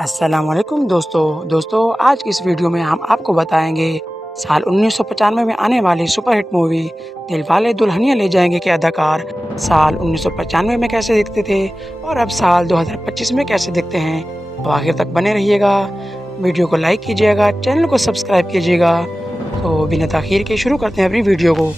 अस्सलामुअलैकुम दोस्तों आज की इस वीडियो में हम आपको बताएंगे साल 1995 में आने वाली सुपरहिट मूवी दिलवाले दुल्हनिया ले जाएंगे के अदाकार साल 1995 में कैसे दिखते थे और अब साल 2025 में कैसे दिखते हैं। तो आखिर तक बने रहिएगा, वीडियो को लाइक कीजिएगा, चैनल को सब्सक्राइब कीजिएगा। तो बिना ताखीर के शुरू करते हैं अपनी वीडियो को।